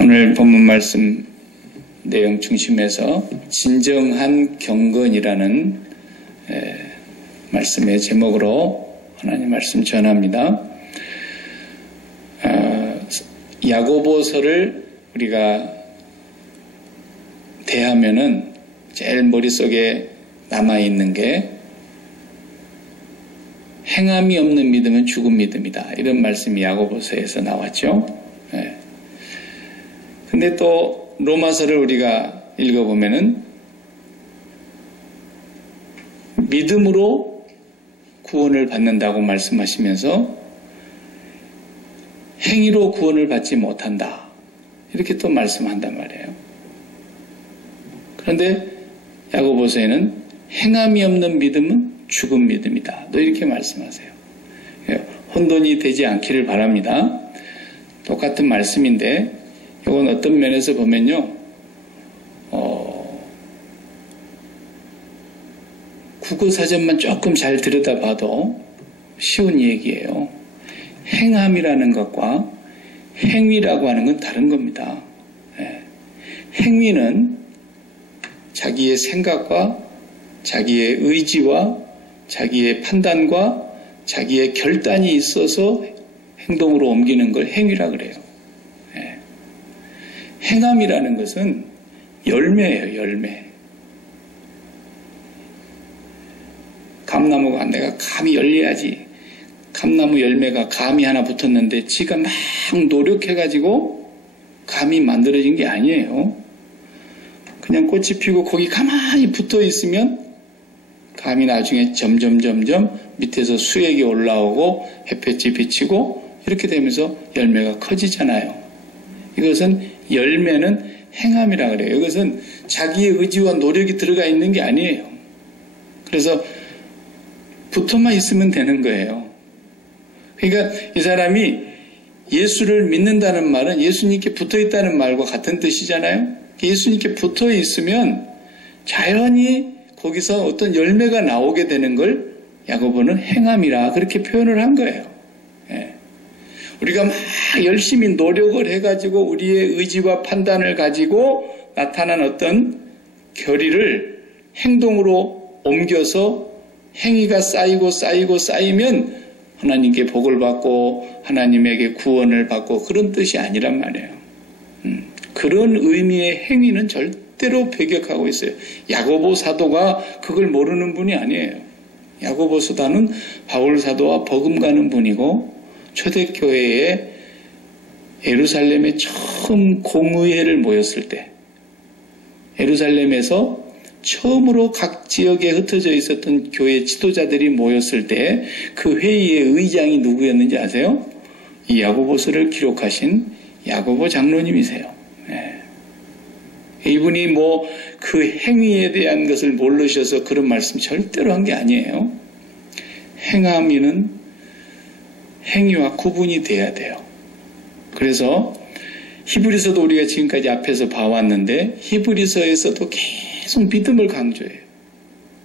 오늘 본문 말씀 내용 중심에서 진정한 경건이라는 말씀의 제목으로 하나님 말씀 전합니다. 야고보서를 우리가 대하면은 제일 머릿속에 남아있는 게 행함이 없는 믿음은 죽은 믿음이다. 이런 말씀이 야고보서에서 나왔죠. 근데 또 로마서를 우리가 읽어보면은 믿음으로 구원을 받는다고 말씀하시면서 행위로 구원을 받지 못한다. 이렇게 또 말씀한단 말이에요. 그런데 야고보서에는 행함이 없는 믿음은 죽은 믿음이다. 또 이렇게 말씀하세요. 혼돈이 되지 않기를 바랍니다. 똑같은 말씀인데 이건 어떤 면에서 보면요. 국어사전만 조금 잘 들여다봐도 쉬운 얘기예요. 행함이라는 것과 행위라고 하는 건 다른 겁니다. 행위는 자기의 생각과 자기의 의지와 자기의 판단과 자기의 결단이 있어서 행동으로 옮기는 걸 행위라 그래요. 행함이라는 것은 열매예요, 열매. 감나무가 내가 감이 열려야지. 감나무 열매가 감이 하나 붙었는데 지가 막 노력해가지고 감이 만들어진 게 아니에요. 그냥 꽃이 피고 거기 가만히 붙어 있으면 감이 나중에 점점 밑에서 수액이 올라오고 햇볕이 비치고 이렇게 되면서 열매가 커지잖아요. 이것은 열매는 행함이라 그래요. 이것은 자기의 의지와 노력이 들어가 있는 게 아니에요. 그래서 붙어만 있으면 되는 거예요. 그러니까 이 사람이 예수를 믿는다는 말은 예수님께 붙어 있다는 말과 같은 뜻이잖아요. 예수님께 붙어 있으면 자연히 거기서 어떤 열매가 나오게 되는 걸 야고보는 행함이라 그렇게 표현을 한 거예요. 우리가 막 열심히 노력을 해가지고 우리의 의지와 판단을 가지고 나타난 어떤 결의를 행동으로 옮겨서 행위가 쌓이면 하나님께 복을 받고 하나님에게 구원을 받고 그런 뜻이 아니란 말이에요. 그런 의미의 행위는 절대로 배격하고 있어요. 야고보 사도가 그걸 모르는 분이 아니에요. 야고보 사도는 바울 사도와 버금가는 분이고 초대교회에 예루살렘에 처음 공의회를 모였을 때 예루살렘에서 처음으로 각 지역에 흩어져 있었던 교회 지도자들이 모였을 때 그 회의의 의장이 누구였는지 아세요? 이 야고보서를 기록하신 야고보 장로님이세요. 이분이 그 행위에 대한 것을 모르셔서 그런 말씀 절대로 한 게 아니에요. 행함이는 행위와 구분이 돼야 돼요. 그래서 히브리서도 우리가 지금까지 앞에서 봐왔는데 히브리서에서도 계속 믿음을 강조해요.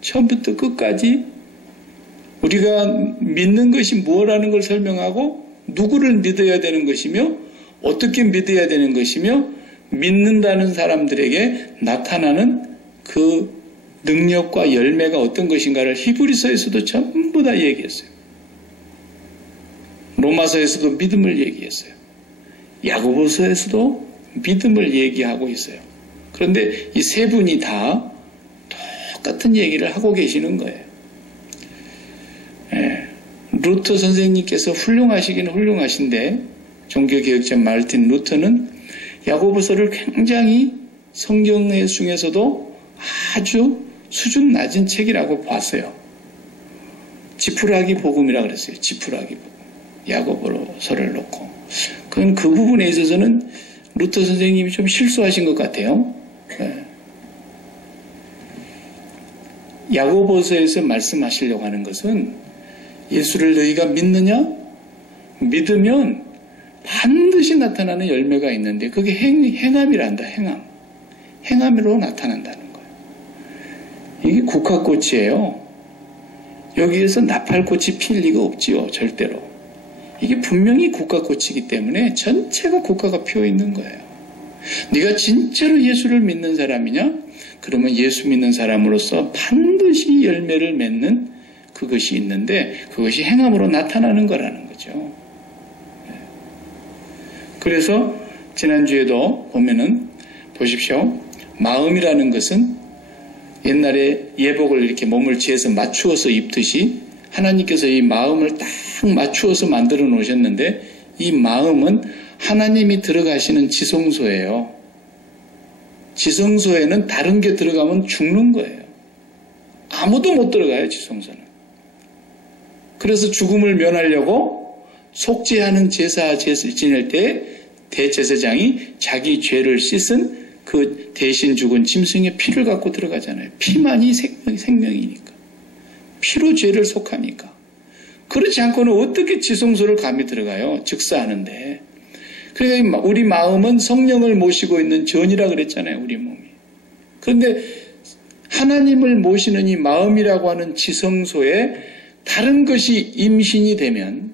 처음부터 끝까지 우리가 믿는 것이 뭐라는 걸 설명하고 누구를 믿어야 되는 것이며 어떻게 믿어야 되는 것이며 믿는다는 사람들에게 나타나는 그 능력과 열매가 어떤 것인가를 히브리서에서도 전부 다 얘기했어요. 로마서에서도 믿음을 얘기했어요. 야고보서에서도 믿음을 얘기하고 있어요. 그런데 이 세 분이 다 똑같은 얘기를 하고 계시는 거예요. 루터 선생님께서 훌륭하시긴 훌륭하신데 종교개혁자 마르틴 루터는 야고보서를 굉장히 성경 중에서도 아주 수준 낮은 책이라고 봤어요. 지푸라기 복음이라고 그랬어요. 지푸라기 복음. 야고보서를 놓고. 그건 그 부분에 있어서는 루터 선생님이 좀 실수하신 것 같아요. 야고보서에서 말씀하시려고 하는 것은 예수를 너희가 믿느냐? 믿으면 반드시 나타나는 열매가 있는데 그게 행함이란다. 행함으로 나타난다는 거예요. 이게 국화꽃이에요. 여기에서 나팔꽃이 필 리가 없지요. 절대로. 이게 분명히 국화꽃이기 때문에 전체가 국화가 피어 있는 거예요. 네가 진짜로 예수를 믿는 사람이냐? 그러면 예수 믿는 사람으로서 반드시 열매를 맺는 그것이 있는데 그것이 행함으로 나타나는 거라는 거죠. 그래서 지난주에도 보면은 보십시오. 마음이라는 것은 옛날에 예복을 이렇게 몸을 지어서 맞추어서 입듯이 하나님께서 이 마음을 딱 맞추어서 만들어 놓으셨는데 이 마음은 하나님이 들어가시는 지성소예요. 지성소에는 다른 게 들어가면 죽는 거예요. 아무도 못 들어가요, 지성소는. 그래서 죽음을 면하려고 속죄하는 제사 지낼 때 대제사장이 자기 죄를 씻은 그 대신 죽은 짐승의 피를 갖고 들어가잖아요. 피만이 생명이니까. 피로 죄를 속하니까. 그렇지 않고는 어떻게 지성소를 감히 들어가요? 즉사하는데. 그러니까 우리 마음은 성령을 모시고 있는 전이라 그랬잖아요. 우리 몸이. 그런데 하나님을 모시는 이 마음이라고 하는 지성소에 다른 것이 임신이 되면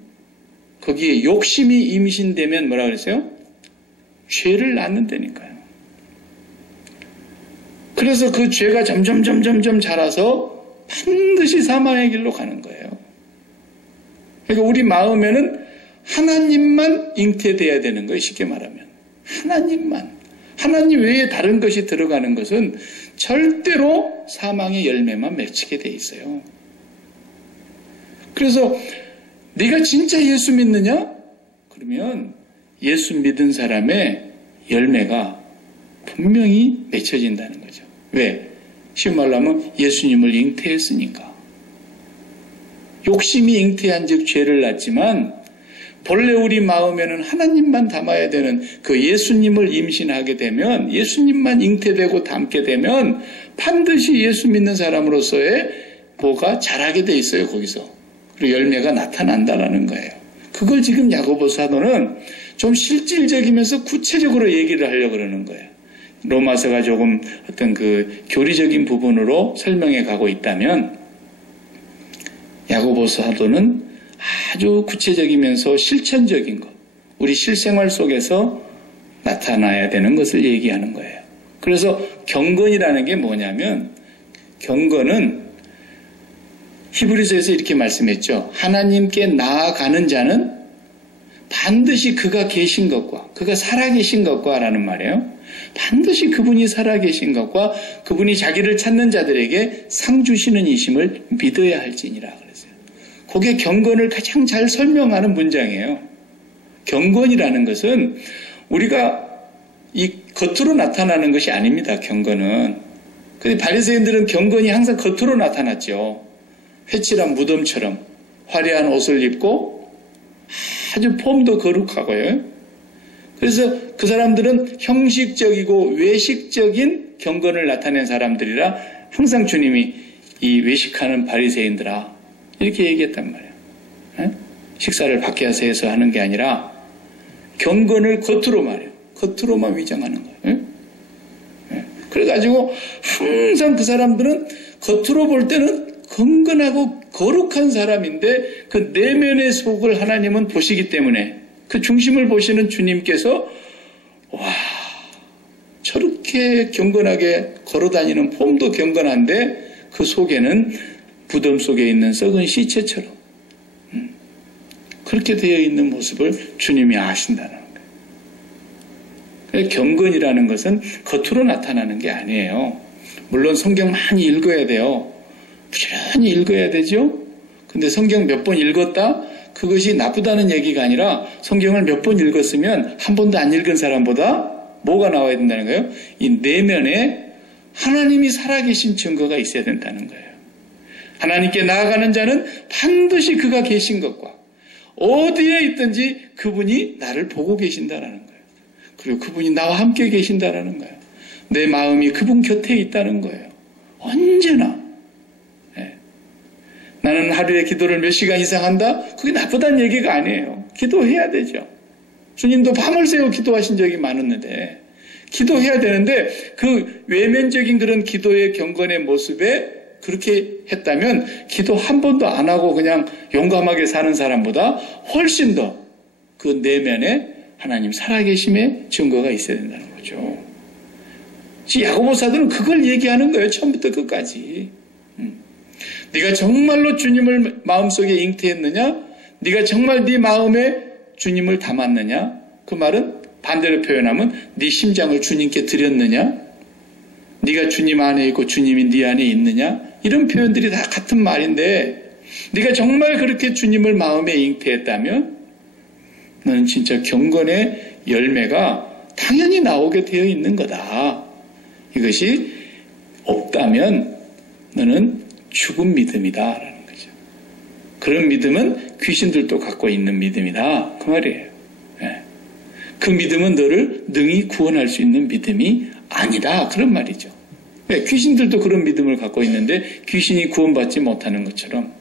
거기에 욕심이 임신되면 뭐라 그랬어요? 죄를 낳는다니까요. 그래서 그 죄가 점점 자라서 반드시 사망의 길로 가는 거예요. 그러니까 우리 마음에는 하나님만 잉태돼야 되는 거예요. 쉽게 말하면. 하나님만. 하나님 외에 다른 것이 들어가는 것은 절대로 사망의 열매만 맺히게 돼 있어요. 그래서 네가 진짜 예수 믿느냐? 그러면 예수 믿은 사람의 열매가 분명히 맺혀진다는 거죠. 왜? 쉬운 말로 하면 예수님을 잉태했으니까. 욕심이 잉태한 즉 죄를 낳지만 본래 우리 마음에는 하나님만 담아야 되는 그 예수님을 임신하게 되면 예수님만 잉태되고 담게 되면 반드시 예수 믿는 사람으로서의 뭐가 자라게 돼 있어요. 거기서. 그리고 열매가 나타난다라는 거예요. 그걸 지금 야고보 사도는 좀 실질적이면서 구체적으로 얘기를 하려고 그러는 거예요. 로마서가 조금 어떤 그 교리적인 부분으로 설명해 가고 있다면 야고보 사도는 아주 구체적이면서 실천적인 것, 우리 실생활 속에서 나타나야 되는 것을 얘기하는 거예요. 그래서 경건이라는 게 뭐냐면 경건은 히브리서에서 이렇게 말씀했죠. 하나님께 나아가는 자는 반드시 그가 계신 것과 그가 살아계신 것과 라는 말이에요. 반드시 그분이 살아계신 것과 그분이 자기를 찾는 자들에게 상 주시는 이심을 믿어야 할지니라 그랬어요. 그게 경건을 가장 잘 설명하는 문장이에요. 경건이라는 것은 우리가 이 겉으로 나타나는 것이 아닙니다. 경건은. 근데 바리새인들은 경건이 항상 겉으로 나타났죠. 회칠한 무덤처럼 화려한 옷을 입고 아주 폼도 거룩하고요. 그래서 그 사람들은 형식적이고 외식적인 경건을 나타낸 사람들이라 항상 주님이 이 외식하는 바리새인들아 이렇게 얘기했단 말이에요. 식사를 밖에 하세요 하는 게 아니라 경건을 겉으로 말해요. 겉으로만 위장하는 거예요. 그래가지고 항상 그 사람들은 겉으로 볼 때는 건건하고 거룩한 사람인데 그 내면의 속을 하나님은 보시기 때문에 그 중심을 보시는 주님께서 와 저렇게 경건하게 걸어다니는 폼도 경건한데 그 속에는 부덤 속에 있는 썩은 시체처럼 그렇게 되어 있는 모습을 주님이 아신다는 거예요. 경건이라는 것은 겉으로 나타나는 게 아니에요. 물론 성경 많이 읽어야 돼요. 부지런히 읽어야 되죠. 근데 성경 몇 번 읽었다? 그것이 나쁘다는 얘기가 아니라 성경을 몇 번 읽었으면 한 번도 안 읽은 사람보다 뭐가 나와야 된다는 거예요? 이 내면에 하나님이 살아계신 증거가 있어야 된다는 거예요. 하나님께 나아가는 자는 반드시 그가 계신 것과 어디에 있든지 그분이 나를 보고 계신다라는 거예요. 그리고 그분이 나와 함께 계신다라는 거예요. 내 마음이 그분 곁에 있다는 거예요. 언제나. 나는 하루에 기도를 몇 시간 이상 한다? 그게 나쁘다는 얘기가 아니에요. 기도해야 되죠. 주님도 밤을 새워 기도하신 적이 많았는데 기도해야 되는데 그 외면적인 그런 기도의 경건의 모습에 그렇게 했다면 기도 한 번도 안 하고 그냥 용감하게 사는 사람보다 훨씬 더 그 내면에 하나님 살아계심의 증거가 있어야 된다는 거예요. 거죠. 야고보사도는 그걸 얘기하는 거예요. 처음부터 끝까지. 네가 정말로 주님을 마음속에 잉태했느냐? 네가 정말 네 마음에 주님을 담았느냐? 그 말은 반대로 표현하면 네 심장을 주님께 드렸느냐? 네가 주님 안에 있고 주님이 네 안에 있느냐? 이런 표현들이 다 같은 말인데 네가 정말 그렇게 주님을 마음에 잉태했다면 너는 진짜 경건의 열매가 당연히 나오게 되어 있는 거다. 이것이 없다면 너는 죽은 믿음이다라는 거죠. 그런 믿음은 귀신들도 갖고 있는 믿음이다. 그 말이에요. 네. 그 믿음은 너를 능히 구원할 수 있는 믿음이 아니다. 그런 말이죠. 네, 귀신들도 그런 믿음을 갖고 있는데 귀신이 구원받지 못하는 것처럼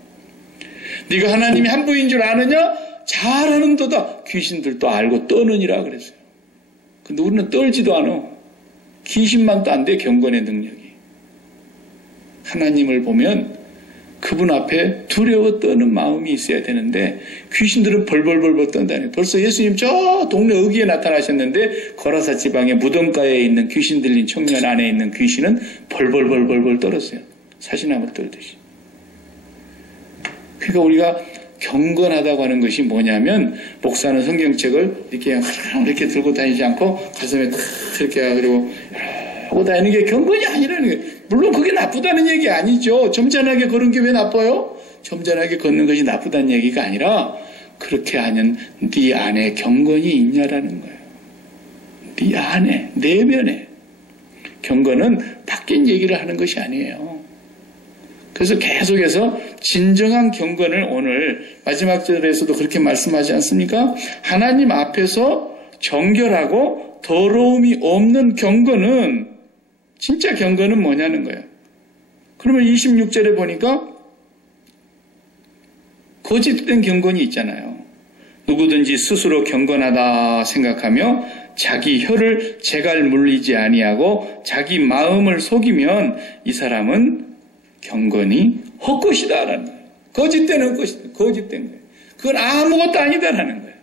네가 하나님이 한 분인 줄 아느냐? 잘 아는도다. 귀신들도 알고 떠느니라 그랬어요. 근데 우리는 떨지도 않아. 귀신만도 안 돼. 경건의 능력이. 하나님을 보면 그분 앞에 두려워 떠는 마음이 있어야 되는데 귀신들은 벌벌벌벌 떤다네. 벌써 예수님 저 동네 어귀에 나타나셨는데 거라사 지방의 무덤가에 있는 귀신 들린 청년 안에 있는 귀신은 벌벌벌벌벌 떨었어요. 사시나무 떨듯이. 그러니까 우리가 경건하다고 하는 것이 뭐냐면 목사는 성경책을 이렇게 들고 다니지 않고 가슴에 이렇게 그리고 하고 다니는 게 경건이 아니라는 거예요. 물론 그게 나쁘다는 얘기 아니죠. 점잖하게 걸은 게 왜 나빠요? 점잖하게 걷는 것이 나쁘다는 얘기가 아니라 그렇게 하면 네 안에 경건이 있냐라는 거예요. 네 안에, 내면에. 경건은 바뀐 얘기를 하는 것이 아니에요. 그래서 계속해서 진정한 경건을 오늘 마지막 절에서도 그렇게 말씀하지 않습니까? 하나님 앞에서 정결하고 더러움이 없는 경건은 진짜 경건은 뭐냐는 거예요. 그러면 26절에 보니까 거짓된 경건이 있잖아요. 누구든지 스스로 경건하다 생각하며 자기 혀를 재갈 물리지 아니하고 자기 마음을 속이면 이 사람은 경건이 헛것이다라는 거예요. 거짓된 헛것이다. 거짓된 거예요. 그건 아무것도 아니다라는 거예요.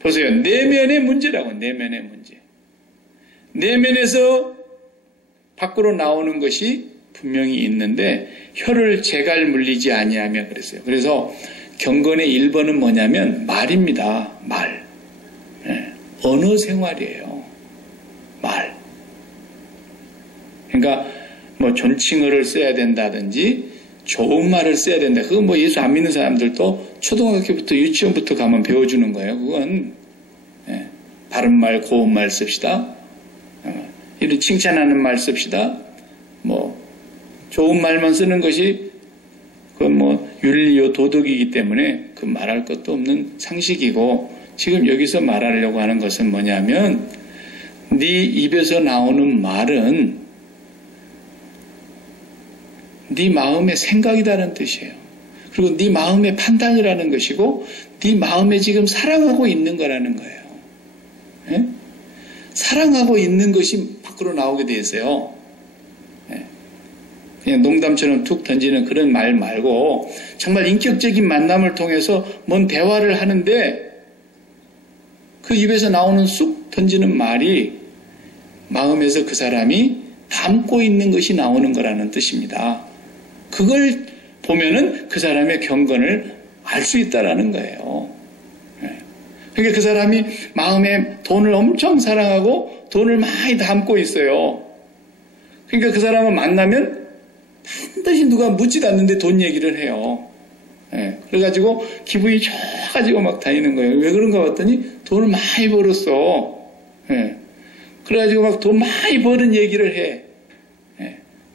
보세요. 내면의 문제라고. 내면의 문제. 내면에서 밖으로 나오는 것이 분명히 있는데 혀를 재갈 물리지 아니하며 그랬어요. 그래서 경건의 1번은 뭐냐면 말입니다. 말. 네. 언어 생활이에요. 말. 그러니까 뭐 존칭어를 써야 된다든지 좋은 말을 써야 된다. 그건 뭐 예수 안 믿는 사람들도 초등학교부터 유치원부터 가면 배워주는 거예요. 그건 바른 말, 고운 말 씁시다. 이런 칭찬하는 말 씁시다. 뭐 좋은 말만 쓰는 것이 그건 뭐 윤리요 도덕이기 때문에 그 말할 것도 없는 상식이고 지금 여기서 말하려고 하는 것은 뭐냐면 네 입에서 나오는 말은 네 마음의 생각이라는 뜻이에요. 그리고 네 마음의 판단이라는 것이고 네 마음에 지금 사랑하고 있는 거라는 거예요. 예? 사랑하고 있는 것이 밖으로 나오게 돼 있어요. 예. 그냥 농담처럼 툭 던지는 그런 말 말고 정말 인격적인 만남을 통해서 뭔 대화를 하는데 그 입에서 나오는 쑥 던지는 말이 마음에서 그 사람이 담고 있는 것이 나오는 거라는 뜻입니다. 그걸 보면은 그 사람의 경건을 알 수 있다라는 거예요. 그러니까 그 사람이 마음에 돈을 엄청 사랑하고 돈을 많이 담고 있어요. 그러니까 그 사람을 만나면 반드시 누가 묻지도 않는데 돈 얘기를 해요. 그래가지고 기분이 좋아가지고 막 다니는 거예요. 왜 그런가 봤더니 돈을 많이 벌었어. 그래가지고 막 돈 많이 버는 얘기를 해.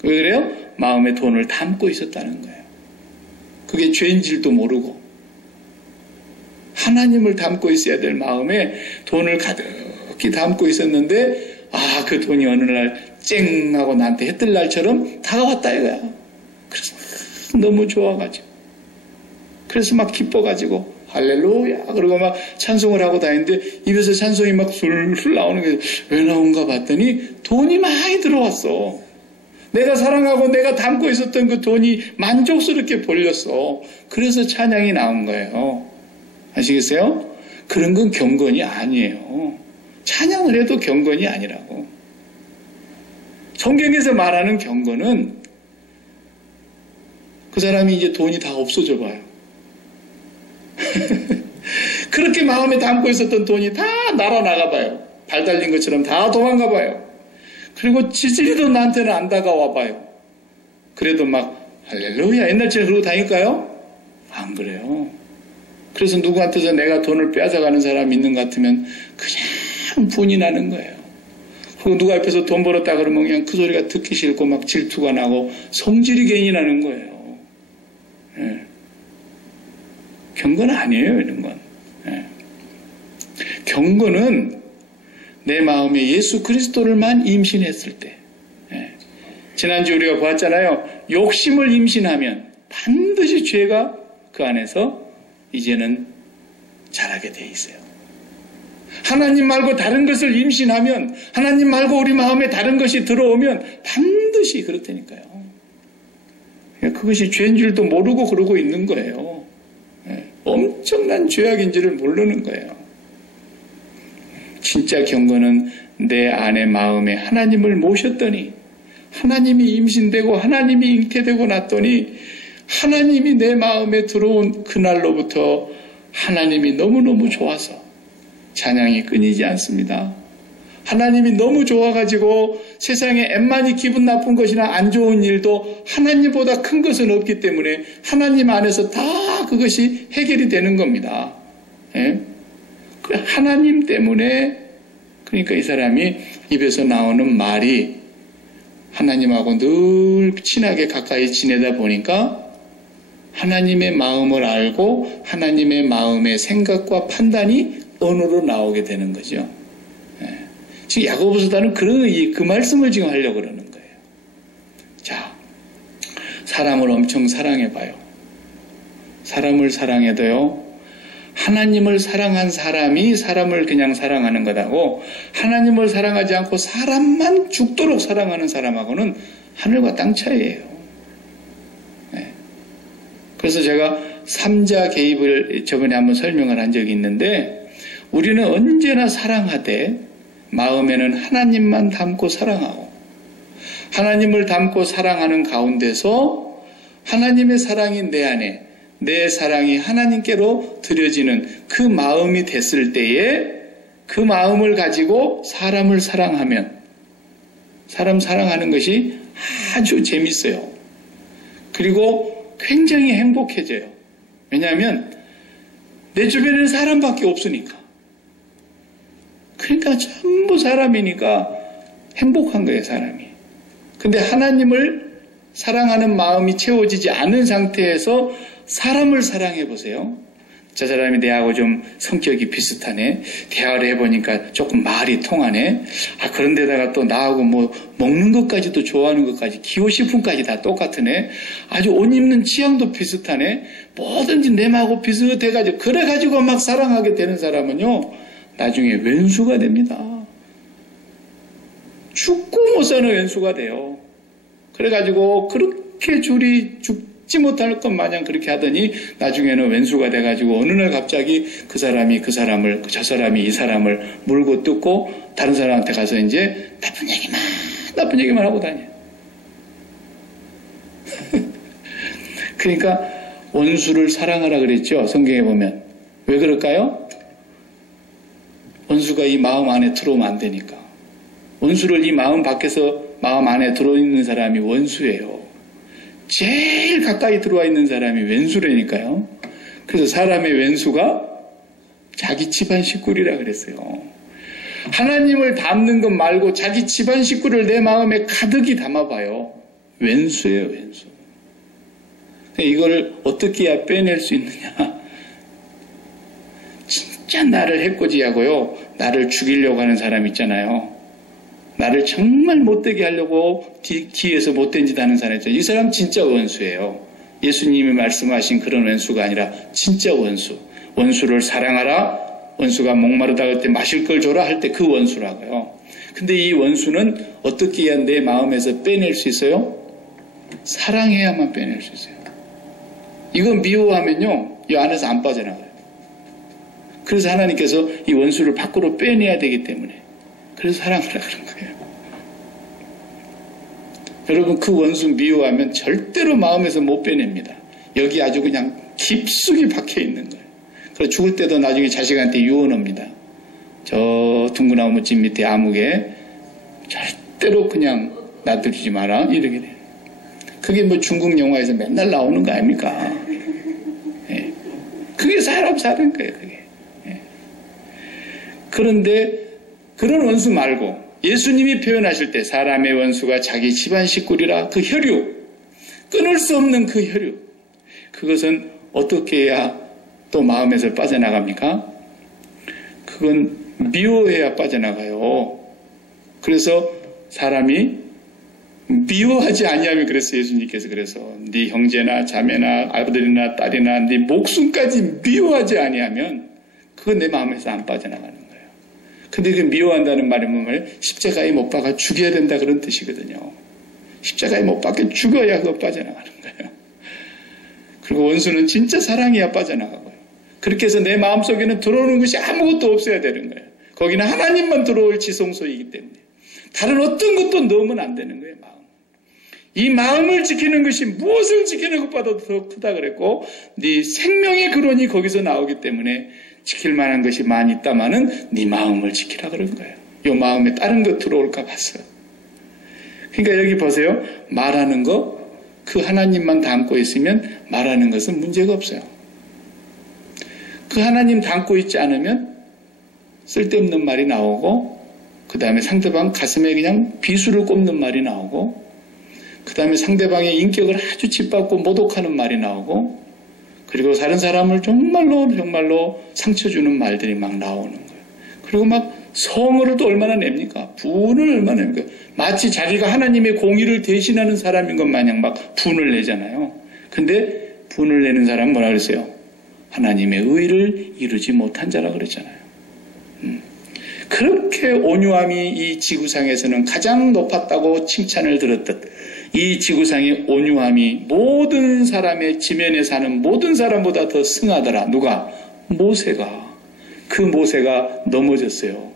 왜 그래요? 마음에 돈을 담고 있었다는 거예요. 그게 죄인지도 모르고. 하나님을 담고 있어야 될 마음에 돈을 가득히 담고 있었는데 그 돈이 어느 날 쨍 하고 나한테 해뜰 날처럼 다가왔다 이거야. 그래서 너무 좋아가지고 그래서 막 기뻐가지고 할렐루야 그러고 막 찬송을 하고 다니는데 입에서 찬송이 막 술술 나오는 게 왜 나온가 봤더니 돈이 많이 들어왔어. 내가 사랑하고 내가 담고 있었던 그 돈이 만족스럽게 벌렸어. 그래서 찬양이 나온 거예요. 아시겠어요? 그런 건 경건이 아니에요. 찬양을 해도 경건이 아니라고. 성경에서 말하는 경건은 그 사람이 이제 돈이 다 없어져 봐요. 그렇게 마음에 담고 있었던 돈이 다 날아나가 봐요. 발 달린 것처럼 다 도망가 봐요. 그리고 지지리도 나한테는 안 다가와 봐요. 그래도 막 할렐루야 옛날처럼 그러고 다닐까요? 안 그래요. 그래서 누구한테서 내가 돈을 빼앗아가는 사람이 있는 것 같으면 그냥 분이 나는 거예요. 그리고 누가 옆에서 돈 벌었다 그러면 그냥 그 소리가 듣기 싫고 막 질투가 나고 성질이 괜히 나는 거예요. 예. 경건 아니에요, 이런 건. 예. 경건은 내 마음에 예수 그리스도를만 임신했을 때. 예. 지난주 우리가 보았잖아요. 욕심을 임신하면 반드시 죄가 그 안에서 이제는 자라게 돼 있어요. 하나님 말고 다른 것을 임신하면, 하나님 말고 우리 마음에 다른 것이 들어오면 반드시 그렇다니까요. 그것이 죄인 줄도 모르고 그러고 있는 거예요. 엄청난 죄악인지를 모르는 거예요. 진짜 경건은 내 안의 마음에 하나님을 모셨더니 하나님이 임신되고 하나님이 잉태되고 났더니 하나님이 내 마음에 들어온 그날로부터 하나님이 너무너무 좋아서 찬양이 끊이지 않습니다. 하나님이 너무 좋아가지고 세상에 엠만이 기분 나쁜 것이나 안 좋은 일도 하나님보다 큰 것은 없기 때문에 하나님 안에서 다 그것이 해결이 되는 겁니다. 예? 하나님 때문에 그러니까 이 사람이 입에서 나오는 말이 하나님하고 늘 친하게 가까이 지내다 보니까 하나님의 마음을 알고 하나님의 마음의 생각과 판단이 언어로 나오게 되는 거죠. 예. 지금 야고보서다는 그 말씀을 지금 하려고 그러는 거예요. 자, 사람을 엄청 사랑해봐요. 사람을 사랑해도요, 하나님을 사랑한 사람이 사람을 그냥 사랑하는 것하고 하나님을 사랑하지 않고 사람만 죽도록 사랑하는 사람하고는 하늘과 땅 차이예요. 네. 그래서 제가 삼자 개입을 저번에 한번 설명을 한 적이 있는데 우리는 언제나 사랑하되 마음에는 하나님만 담고 사랑하고 하나님을 담고 사랑하는 가운데서 하나님의 사랑이 내 안에 내 사랑이 하나님께로 드려지는 그 마음이 됐을 때에 그 마음을 가지고 사람을 사랑하면 사람 사랑하는 것이 아주 재밌어요. 그리고 굉장히 행복해져요. 왜냐하면 내 주변에는 사람밖에 없으니까. 그러니까 전부 사람이니까 행복한 거예요, 사람이. 근데 하나님을 사랑하는 마음이 채워지지 않은 상태에서 사람을 사랑해 보세요. 저 사람이 내하고 좀 성격이 비슷하네. 대화를 해보니까 조금 말이 통하네. 아, 그런데다가 또 나하고 뭐 먹는 것까지도 좋아하는 것까지 기호식품까지 다 똑같으네. 아주 옷 입는 취향도 비슷하네. 뭐든지 내하고 비슷해가지고 그래가지고 막 사랑하게 되는 사람은요 나중에 왼수가 됩니다. 죽고 못 사는 왼수가 돼요. 그래가지고 그렇게 줄이 죽지 못할 것 마냥 그렇게 하더니 나중에는 왼수가 돼가지고 어느 날 갑자기 저 사람이 이 사람을 물고 뜯고 다른 사람한테 가서 이제 나쁜 얘기만 하고 다녀요. 그러니까 원수를 사랑하라 그랬죠. 성경에 보면. 왜 그럴까요? 원수가 이 마음 안에 들어오면 안 되니까. 원수를 이 마음 밖에서 마음 안에 들어있는 사람이 원수예요. 제일 가까이 들어와 있는 사람이 왼수라니까요. 그래서 사람의 왼수가 자기 집안 식구리라 그랬어요. 하나님을 담는 것 말고 자기 집안 식구를 내 마음에 가득히 담아봐요. 왼수예요, 왼수. 이걸 어떻게 해야 빼낼 수 있느냐. 진짜 나를 해코지하고요. 나를 죽이려고 하는 사람 있잖아요. 나를 정말 못되게 하려고 뒤에서 못된 짓 하는 사람 있잖아요. 이 사람 진짜 원수예요. 예수님이 말씀하신 그런 원수가 아니라 진짜 원수. 원수를 사랑하라. 원수가 목마르다 할 때 마실 걸 줘라 할 때 그 원수라고요. 근데 이 원수는 어떻게 해야 내 마음에서 빼낼 수 있어요? 사랑해야만 빼낼 수 있어요. 이거 미워하면요. 이 안에서 안 빠져나가요. 그래서 하나님께서 이 원수를 밖으로 빼내야 되기 때문에 그래서 사랑하라 그런 거예요. 여러분 그 원수 미워하면 절대로 마음에서 못 빼냅니다. 여기 아주 그냥 깊숙이 박혀 있는 거예요. 그래서 죽을 때도 나중에 자식한테 유언합니다. 저 둥근나무 집 밑에 암흑에 절대로 그냥 놔두지 마라 이렇게 돼요. 그게 뭐 중국 영화에서 맨날 나오는 거 아닙니까? 예. 그게 사람 사는 거예요. 그게. 예. 그런데 그런 원수 말고 예수님이 표현하실 때 사람의 원수가 자기 집안 식구리라 그 혈육, 끊을 수 없는 그 혈육, 그것은 어떻게 해야 또 마음에서 빠져나갑니까? 그건 미워해야 빠져나가요. 그래서 사람이 미워하지 아니하면 그래서 예수님께서 그래서 네 형제나 자매나 아들이나 딸이나 네 목숨까지 미워하지 아니하면 그건 내 마음에서 안 빠져나가는 거예요. 근데 그 미워한다는 말이 뭐냐면 십자가에 못 박아 죽여야 된다 그런 뜻이거든요. 십자가에 못 박혀 죽어야 그거 빠져나가는 거예요. 그리고 원수는 진짜 사랑해야 빠져나가고요. 그렇게 해서 내 마음속에는 들어오는 것이 아무것도 없어야 되는 거예요. 거기는 하나님만 들어올 지성소이기 때문에 다른 어떤 것도 넣으면 안 되는 거예요. 마음. 이 마음을 지키는 것이 무엇을 지키는 것보다도 더 크다 그랬고 네 생명의 근원이 거기서 나오기 때문에 지킬 만한 것이 많이 있다마는 네 마음을 지키라 그런 거예요. 이 마음에 다른 것 들어올까 봤어요. 그러니까 여기 보세요. 말하는 거 그 하나님만 담고 있으면 말하는 것은 문제가 없어요. 그 하나님 담고 있지 않으면 쓸데없는 말이 나오고 그 다음에 상대방 가슴에 그냥 비수를 꼽는 말이 나오고 그 다음에 상대방의 인격을 아주 짓밟고 모독하는 말이 나오고 그리고 다른 사람을 정말로 상처 주는 말들이 막 나오는 거예요. 그리고 막 성어를 또 얼마나 냅니까? 분을 얼마나 냅니까? 마치 자기가 하나님의 공의를 대신하는 사람인 것 마냥 막 분을 내잖아요. 근데 분을 내는 사람은 뭐라 그랬어요? 하나님의 의를 이루지 못한 자라 그랬잖아요. 그렇게 온유함이 이 지구상에서는 가장 높았다고 칭찬을 들었듯 이 지구상의 온유함이 모든 사람의 지면에 사는 모든 사람보다 더 승하더라. 누가? 모세가. 그 모세가 넘어졌어요.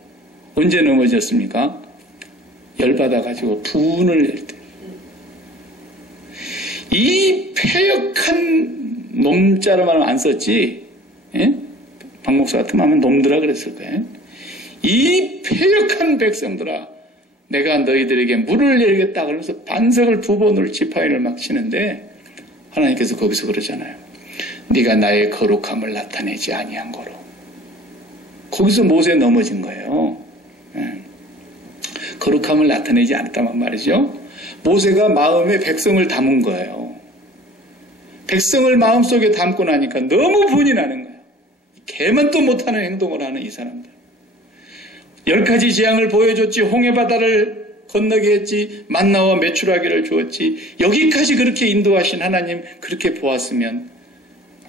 언제 넘어졌습니까? 열받아가지고 분을 낼 때. 이 패역한 놈자로만 안 썼지, 예? 박 목사 같으면 아마 놈들아 그랬을 거예요. 이 패역한 백성들아, 내가 너희들에게 물을 내리겠다 그러면서 반석을 2번을 지팡이를 막 치는데 하나님께서 거기서 그러잖아요. 네가 나의 거룩함을 나타내지 아니한 거로. 거기서 모세 넘어진 거예요. 거룩함을 나타내지 않았다만 말이죠. 모세가 마음에 백성을 담은 거예요. 백성을 마음속에 담고 나니까 너무 분이 나는 거예요. 개만도 못하는 행동을 하는 이 사람들. 10가지 재앙을 보여줬지, 홍해바다를 건너게 했지, 만나와 메추라기를 주었지, 여기까지 그렇게 인도하신 하나님 그렇게 보았으면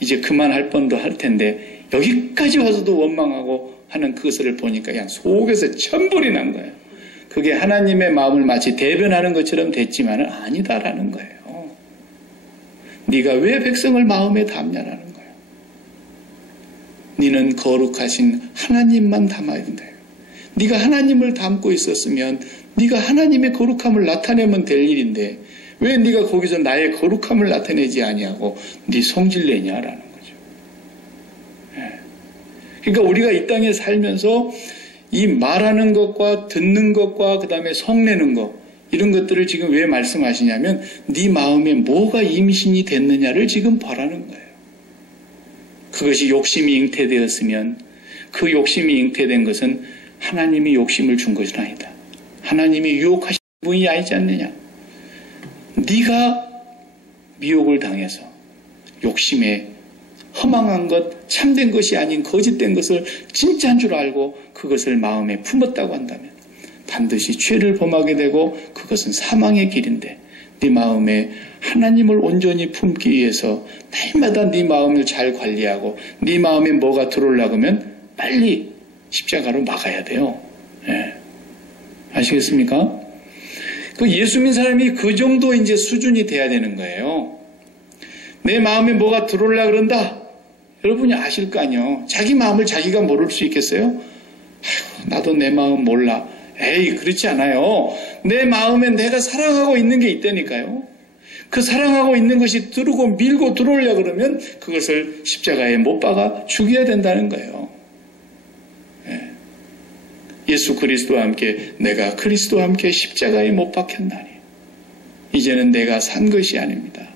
이제 그만할 뻔도 할 텐데 여기까지 와서도 원망하고 하는 그것을 보니까 그냥 속에서 천불이 난 거예요. 그게 하나님의 마음을 마치 대변하는 것처럼 됐지만은 아니다라는 거예요. 네가 왜 백성을 마음에 담냐라는 거예요. 네는 거룩하신 하나님만 담아야 된다. 네가 하나님을 담고 있었으면 네가 하나님의 거룩함을 나타내면 될 일인데 왜 네가 거기서 나의 거룩함을 나타내지 아니하고 네 성질 내냐라는 거죠. 그러니까 우리가 이 땅에 살면서 이 말하는 것과 듣는 것과 그 다음에 성내는 것 이런 것들을 지금 왜 말씀하시냐면 네 마음에 뭐가 임신이 됐느냐를 지금 보라는 거예요. 그것이 욕심이 잉태되었으면 그 욕심이 잉태된 것은 하나님이 욕심을 준 것은 아니다. 하나님이 유혹하신 분이 아니지 않느냐. 네가 미혹을 당해서 욕심에 허망한 것, 참된 것이 아닌 거짓된 것을 진짜인 줄 알고 그것을 마음에 품었다고 한다면 반드시 죄를 범하게 되고 그것은 사망의 길인데 네 마음에 하나님을 온전히 품기 위해서 날마다 네 마음을 잘 관리하고 네 마음에 뭐가 들어오려고 하면 빨리 십자가로 막아야 돼요. 예. 아시겠습니까? 그 예수 믿는 사람이 그 정도 이제 수준이 돼야 되는 거예요. 내 마음에 뭐가 들어오려고 그런다. 여러분이 아실 거 아니에요. 자기 마음을 자기가 모를 수 있겠어요? 아휴, 나도 내 마음 몰라. 에이, 그렇지 않아요. 내 마음에 내가 사랑하고 있는 게 있다니까요. 그 사랑하고 있는 것이 들고 밀고 들어오려 그러면 그것을 십자가에 못 박아 죽여야 된다는 거예요. 예수 그리스도와 함께 내가 그리스도와 함께 십자가에 못 박혔나니 이제는 내가 산 것이 아닙니다.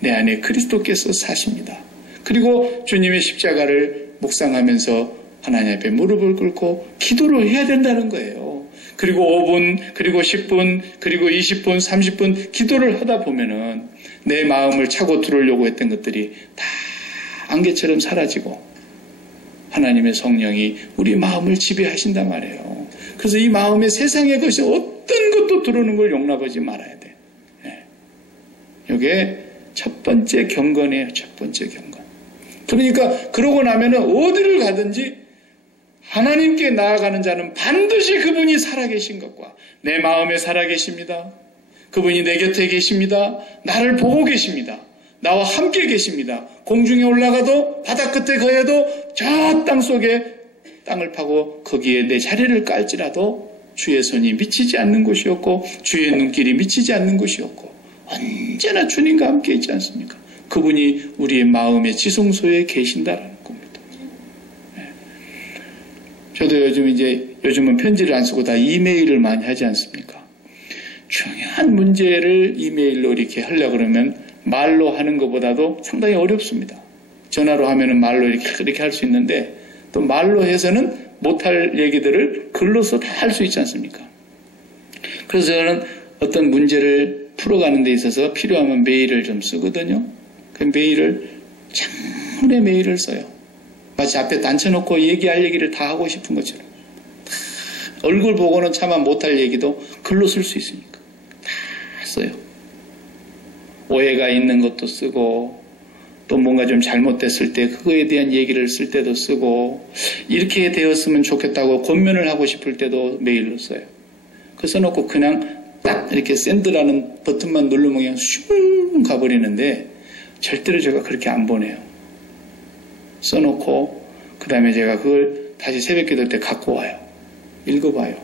내 안에 그리스도께서 사십니다. 그리고 주님의 십자가를 묵상하면서 하나님 앞에 무릎을 꿇고 기도를 해야 된다는 거예요. 그리고 5분, 그리고 10분, 그리고 20분, 30분 기도를 하다 보면은 내 마음을 차고 들어오려고 했던 것들이 다 안개처럼 사라지고 하나님의 성령이 우리 마음을 지배하신단 말이에요. 그래서 이 마음에 세상의 것이 어떤 것도 들어오는 걸 용납하지 말아야 돼. 이게 첫 번째 경건이에요. 첫 번째 경건. 그러니까 그러고 나면은 어디를 가든지 하나님께 나아가는 자는 반드시 그분이 살아계신 것과 내 마음에 살아계십니다. 그분이 내 곁에 계십니다. 나를 보고 계십니다. 나와 함께 계십니다. 공중에 올라가도 바다 끝에 거해도 저 땅속에 땅을 파고 거기에 내 자리를 깔지라도 주의 손이 미치지 않는 곳이었고 주의 눈길이 미치지 않는 곳이었고 언제나 주님과 함께 있지 않습니까? 그분이 우리의 마음의 지성소에 계신다라는 겁니다. 저도 요즘은 편지를 안 쓰고 다 이메일을 많이 하지 않습니까? 중요한 문제를 이메일로 이렇게 하려고 그러면 말로 하는 것보다도 상당히 어렵습니다. 전화로 하면은 말로 이렇게 할 수 있는데 또 말로 해서는 못할 얘기들을 글로서 다 할 수 있지 않습니까? 그래서 저는 어떤 문제를 풀어가는 데 있어서 필요하면 메일을 좀 쓰거든요. 그 메일을 장문의 메일을 써요. 마치 앞에 단쳐놓고 얘기할 얘기를 다 하고 싶은 것처럼. 얼굴 보고는 차마 못할 얘기도 글로 쓸 수 있으니까 다 써요. 오해가 있는 것도 쓰고 또 뭔가 좀 잘못됐을 때 그거에 대한 얘기를 쓸 때도 쓰고 이렇게 되었으면 좋겠다고 권면을 하고 싶을 때도 메일로 써요. 그 써놓고 그냥 딱 이렇게 샌드라는 버튼만 누르면 그냥 슝 가버리는데 절대로 제가 그렇게 안 보내요. 써놓고 그 다음에 제가 그걸 다시 새벽기도 때 갖고 와요. 읽어봐요.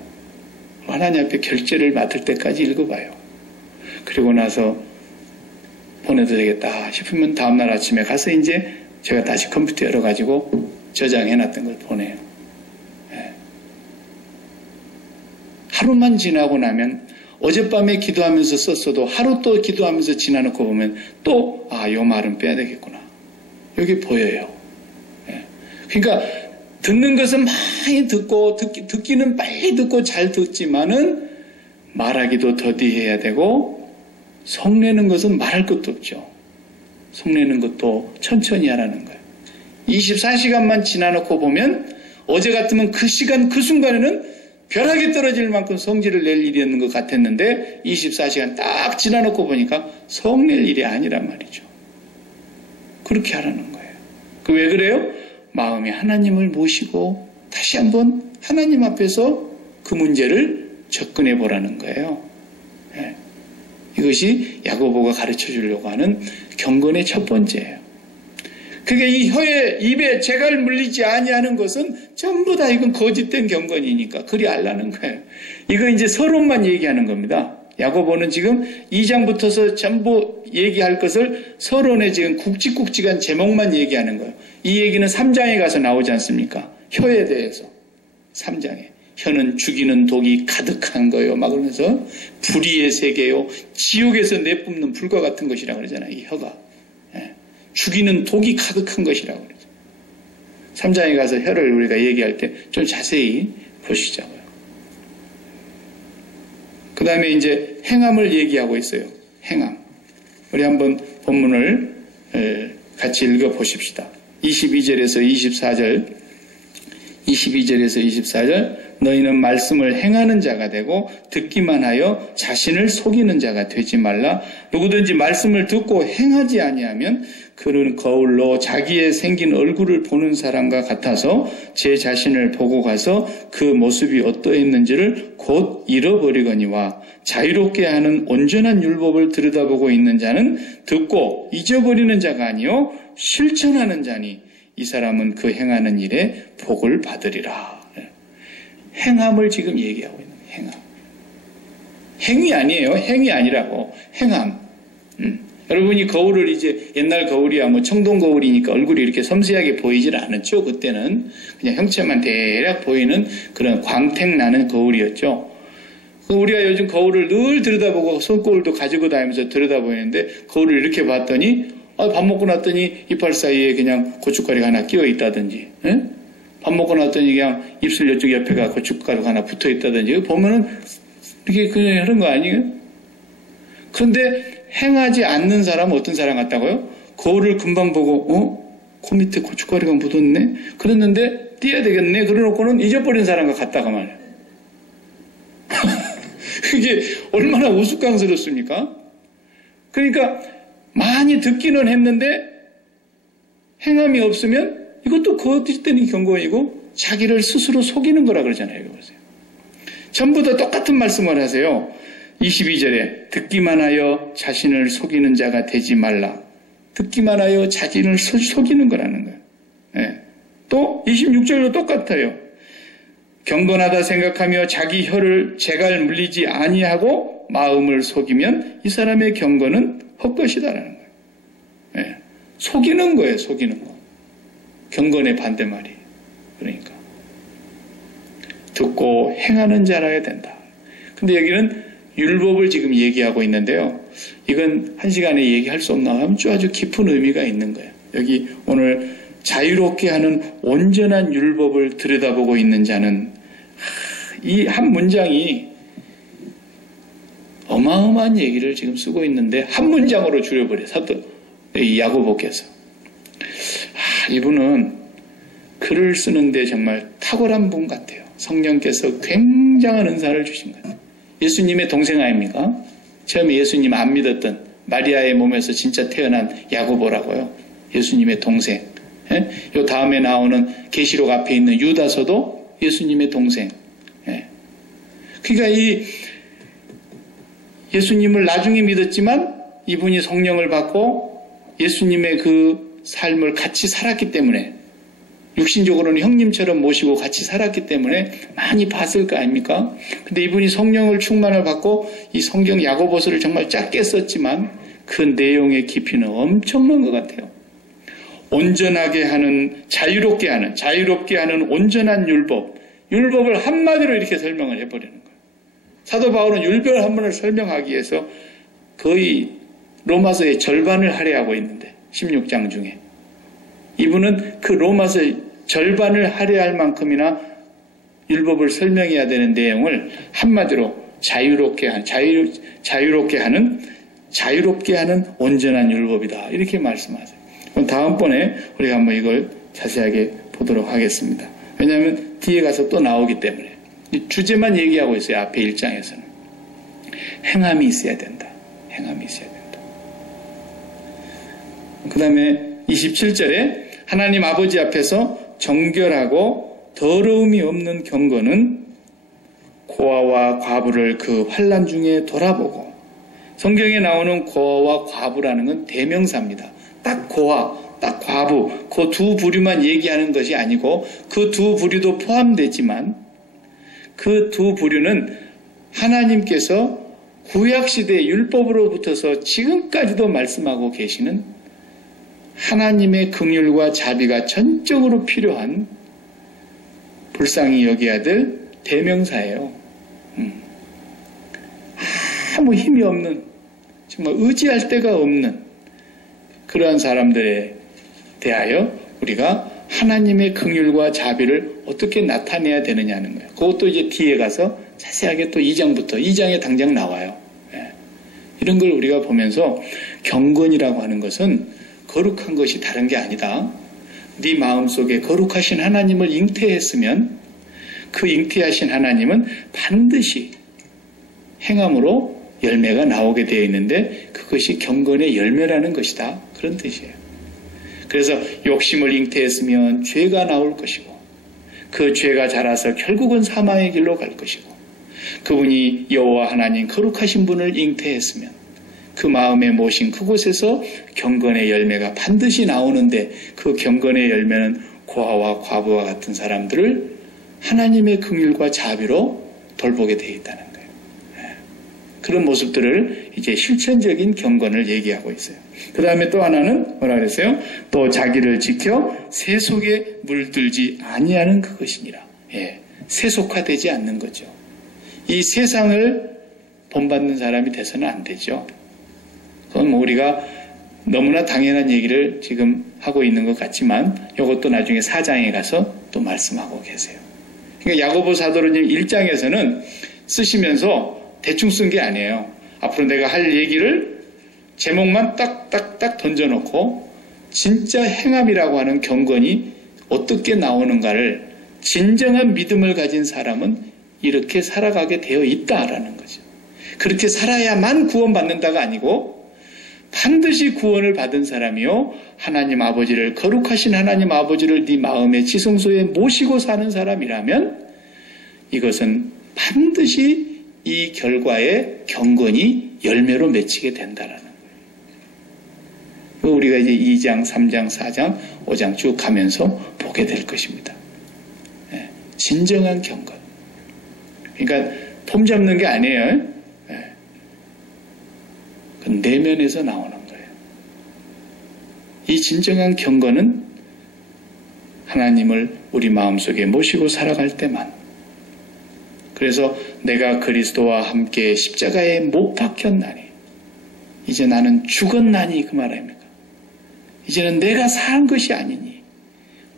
하나님 앞에 결제를 맡을 때까지 읽어봐요. 그리고 나서 보내도 되겠다 싶으면 다음날 아침에 가서 이제 제가 다시 컴퓨터 열어가지고 저장해놨던 걸 보내요. 하루만 지나고 나면 어젯밤에 기도하면서 썼어도 하루 또 기도하면서 지나놓고 보면 또 요 말은 빼야 되겠구나. 여기 보여요. 그러니까 듣는 것은 많이 듣고 듣기는 빨리 듣고 잘 듣지만은 말하기도 더디해야 되고 성내는 것은 말할 것도 없죠. 성내는 것도 천천히 하라는 거예요. 24시간만 지나놓고 보면 어제 같으면 그 시간 그 순간에는 벼락이 떨어질 만큼 성질을 낼 일이었는 것 같았는데 24시간 딱 지나놓고 보니까 성낼 일이 아니란 말이죠. 그렇게 하라는 거예요. 그 왜 그래요? 마음에 하나님을 모시고 다시 한번 하나님 앞에서 그 문제를 접근해 보라는 거예요. 이것이 야고보가 가르쳐 주려고 하는 경건의 첫 번째예요. 그게 이 혀에 입에 재갈 물리지 아니하는 것은 전부 다 이건 거짓된 경건이니까 그리 알라는 거예요. 이거 이제 서론만 얘기하는 겁니다. 야고보는 지금 2장부터서 전부 얘기할 것을 서론에 지금 굵직굵직한 제목만 얘기하는 거예요. 이 얘기는 3장에 가서 나오지 않습니까? 혀에 대해서 3장에 혀는 죽이는 독이 가득한 거예요. 막 그러면서 불의의 세계요 지옥에서 내뿜는 불과 같은 것이라고 그러잖아요. 이 혀가 죽이는 독이 가득한 것이라고 그러죠. 3장에 가서 혀를 우리가 얘기할 때 좀 자세히 보시자고요. 그 다음에 이제 행함을 얘기하고 있어요. 행함. 우리 한번 본문을 같이 읽어보십시다. 22절에서 24절 22절에서 24절 너희는 말씀을 행하는 자가 되고 듣기만 하여 자신을 속이는 자가 되지 말라. 누구든지 말씀을 듣고 행하지 아니하면 그는 거울로 자기의 생긴 얼굴을 보는 사람과 같아서 제 자신을 보고 가서 그 모습이 어떠했는지를 곧 잃어버리거니와 자유롭게 하는 온전한 율법을 들여다보고 있는 자는 듣고 잊어버리는 자가 아니요 실천하는 자니 이 사람은 그 행하는 일에 복을 받으리라. 행함을 지금 얘기하고 있는 거예요. 행함. 행위 아니에요. 행위 아니라고. 행함. 여러분이 거울을 이제 옛날 거울이야 뭐 청동 거울이니까 얼굴이 이렇게 섬세하게 보이질 않았죠. 그때는 그냥 형체만 대략 보이는 그런 광택 나는 거울이었죠. 우리가 요즘 거울을 늘 들여다보고 손거울도 가지고 다니면서 들여다보는데 거울을 이렇게 봤더니 밥 먹고 났더니 이빨 사이에 그냥 고춧가루가 하나 끼어 있다든지, 예? 밥 먹고 났더니 그냥 입술 이쪽 옆에가 고춧가루가 하나 붙어 있다든지 보면은 이렇게 그냥 하는 거 아니에요? 그런데 행하지 않는 사람은 어떤 사람 같다고요? 거울을 금방 보고 코 밑에 고춧가루가 묻었네? 그랬는데 띄어야 되겠네? 그러놓고는 잊어버린 사람과 같다가 말이에요. 그게 얼마나 우스꽝스럽습니까? 그러니까 많이 듣기는 했는데 행함이 없으면 이것도 거짓된 경고이고 자기를 스스로 속이는 거라 그러잖아요. 보세요. 전부 다 똑같은 말씀을 하세요. 22절에 듣기만 하여 자신을 속이는 자가 되지 말라. 듣기만 하여 자신을 속이는 거라는 거예요. 네. 또 26절도 똑같아요. 경건하다 생각하며 자기 혀를 재갈 물리지 아니하고 마음을 속이면 이 사람의 경건은 헛것이다라는 거예요. 네. 속이는 거예요. 속이는 거. 경건의 반대말이. 그러니까 듣고 행하는 자라야 된다. 근데 여기는 율법을 지금 얘기하고 있는데요. 이건 한 시간에 얘기할 수 없나 하면 아주 깊은 의미가 있는 거예요. 여기 오늘 자유롭게 하는 온전한 율법을 들여다보고 있는 자는 이 한 문장이 어마어마한 얘기를 지금 쓰고 있는데 한 문장으로 줄여버려요. 사도 야고보께서. 이분은 글을 쓰는데 정말 탁월한 분 같아요. 성령께서 굉장한 은사를 주신 거예요. 예수님의 동생 아닙니까? 처음에 예수님 안 믿었던 마리아의 몸에서 진짜 태어난 야고보라고요. 예수님의 동생. 예? 요 다음에 나오는 계시록 앞에 있는 유다서도 예수님의 동생. 예. 그러니까 이 예수님을 나중에 믿었지만 이분이 성령을 받고 예수님의 그 삶을 같이 살았기 때문에 육신적으로는 형님처럼 모시고 같이 살았기 때문에 많이 봤을 거 아닙니까? 근데 이분이 성령을 충만을 받고 이 성경 야고보서를 정말 짧게 썼지만 그 내용의 깊이는 엄청난 것 같아요. 온전하게 하는, 자유롭게 하는 온전한 율법을 한마디로 이렇게 설명을 해버리는 거예요. 사도 바울은 율법 한 번을 설명하기 위해서 거의 로마서의 절반을 할애하고 있는데 16장 중에 이분은 그 로마서 절반을 할애할 만큼이나 율법을 설명해야 되는 내용을 한마디로 자유롭게 하는 온전한 율법이다. 이렇게 말씀하세요. 그럼 다음번에 우리가 한번 이걸 자세하게 보도록 하겠습니다. 왜냐하면 뒤에 가서 또 나오기 때문에. 주제만 얘기하고 있어요. 앞에 1장에서는. 행함이 있어야 된다. 행함이 있어야 된다. 그 다음에 27절에 하나님 아버지 앞에서 정결하고 더러움이 없는 경건은 고아와 과부를 그 환난 중에 돌아보고, 성경에 나오는 고아와 과부라는 건 대명사입니다. 딱 고아, 딱 과부, 그 두 부류만 얘기하는 것이 아니고 그 두 부류도 포함되지만 그 두 부류는 하나님께서 구약시대 율법으로부터서 지금까지도 말씀하고 계시는 하나님의 긍휼과 자비가 전적으로 필요한 불쌍히 여겨야 될 대명사예요. 아무 힘이 없는, 정말 의지할 데가 없는 그러한 사람들에 대하여 우리가 하나님의 긍휼과 자비를 어떻게 나타내야 되느냐는 거예요. 그것도 이제 뒤에 가서 자세하게 또 2장에 당장 나와요. 이런 걸 우리가 보면서 경건이라고 하는 것은 거룩한 것이 다른 게 아니다. 네 마음속에 거룩하신 하나님을 잉태했으면 그 잉태하신 하나님은 반드시 행함으로 열매가 나오게 되어 있는데 그것이 경건의 열매라는 것이다. 그런 뜻이에요. 그래서 욕심을 잉태했으면 죄가 나올 것이고 그 죄가 자라서 결국은 사망의 길로 갈 것이고, 그분이 여호와 하나님 거룩하신 분을 잉태했으면 그 마음에 모신 그곳에서 경건의 열매가 반드시 나오는데 그 경건의 열매는 고아와 과부와 같은 사람들을 하나님의 긍휼과 자비로 돌보게 되어 있다는 거예요. 그런 모습들을 이제 실천적인 경건을 얘기하고 있어요. 그 다음에 또 하나는 뭐라 그랬어요? 또 자기를 지켜 세속에 물들지 아니하는 그것이니라. 세속화되지 않는 거죠. 이 세상을 본받는 사람이 돼서는 안 되죠. 그건 뭐 우리가 너무나 당연한 얘기를 지금 하고 있는 것 같지만 이것도 나중에 4장에 가서 또 말씀하고 계세요. 그러니까 야고보 사도로님 1장에서는 쓰시면서 대충 쓴 게 아니에요. 앞으로 내가 할 얘기를 제목만 딱딱딱 던져놓고 진짜 행함이라고 하는 경건이 어떻게 나오는가를 진정한 믿음을 가진 사람은 이렇게 살아가게 되어 있다라는 거죠. 그렇게 살아야만 구원받는다가 아니고 반드시 구원을 받은 사람이요 하나님 아버지를 거룩하신 하나님 아버지를 네 마음의 지성소에 모시고 사는 사람이라면 이것은 반드시 이 결과의 경건이 열매로 맺히게 된다라는 거예요. 우리가 이제 2장, 3장, 4장, 5장 쭉 가면서 보게 될 것입니다. 진정한 경건. 그러니까 폼 잡는 게 아니에요. 그 내면에서 나오는 거예요. 이 진정한 경건은 하나님을 우리 마음속에 모시고 살아갈 때만. 그래서 내가 그리스도와 함께 십자가에 못 박혔나니 이제 나는 죽었나니 그 말 아닙니까? 이제는 내가 산 것이 아니니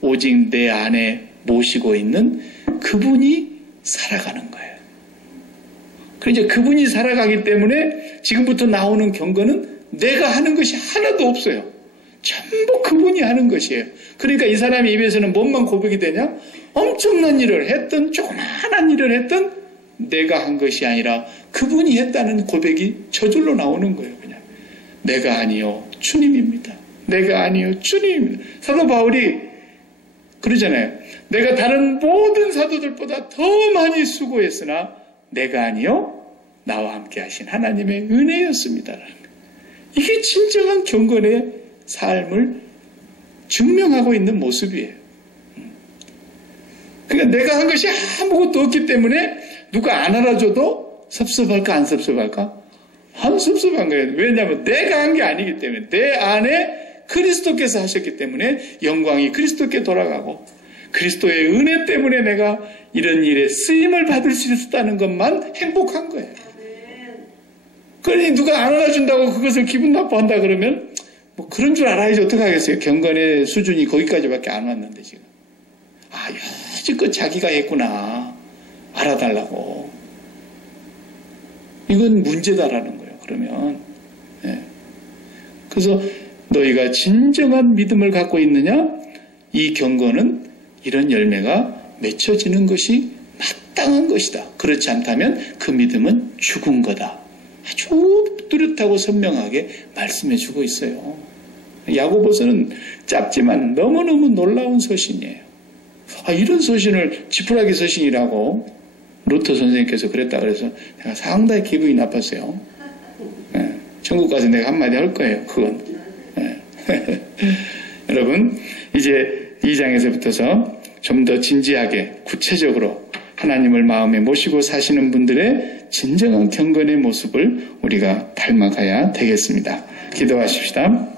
오직 내 안에 모시고 있는 그분이 살아가는 거예요. 그래서 그분이 살아가기 때문에 지금부터 나오는 경건은 내가 하는 것이 하나도 없어요. 전부 그분이 하는 것이에요. 그러니까 이 사람의 입에서는 뭔만 고백이 되냐? 엄청난 일을 했던 조그마한 일을 했던 내가 한 것이 아니라 그분이 했다는 고백이 저절로 나오는 거예요. 그냥 내가 아니요 주님입니다. 내가 아니요 주님입니다. 사도 바울이 그러잖아요. 내가 다른 모든 사도들보다 더 많이 수고했으나 내가 아니요 나와 함께 하신 하나님의 은혜였습니다. 이게 진정한 경건의 삶을 증명하고 있는 모습이에요. 그러니까 내가 한 것이 아무것도 없기 때문에 누가 안 알아줘도 섭섭할까 안 섭섭할까? 안 섭섭한 거예요. 왜냐하면 내가 한 게 아니기 때문에 내 안에 그리스도께서 하셨기 때문에 영광이 그리스도께 돌아가고 그리스도의 은혜 때문에 내가 이런 일에 쓰임을 받을 수 있었다는 것만 행복한 거예요. 그러니 누가 안 알아준다고 그것을 기분 나빠한다 그러면 뭐 그런 줄 알아야지 어떡하겠어요. 경건의 수준이 거기까지밖에 안 왔는데 지금. 아, 여지껏 자기가 했구나. 알아달라고. 이건 문제다라는 거예요. 그러면. 그래서 너희가 진정한 믿음을 갖고 있느냐? 이 경건은 이런 열매가 맺혀지는 것이 마땅한 것이다. 그렇지 않다면 그 믿음은 죽은 거다. 아주 뚜렷하고 선명하게 말씀해주고 있어요. 야고보서는 짧지만 너무너무 놀라운 서신이에요. 이런 서신을 지푸라기 서신이라고 루터 선생님께서 그랬다 그래서 내가 상당히 기분이 나빴어요. 천국 가서 내가 한마디 할 거예요. 그건. 여러분 이제 2장에서부터서 좀 더 진지하게 구체적으로 하나님을 마음에 모시고 사시는 분들의 진정한 경건의 모습을 우리가 닮아가야 되겠습니다. 기도하십시다.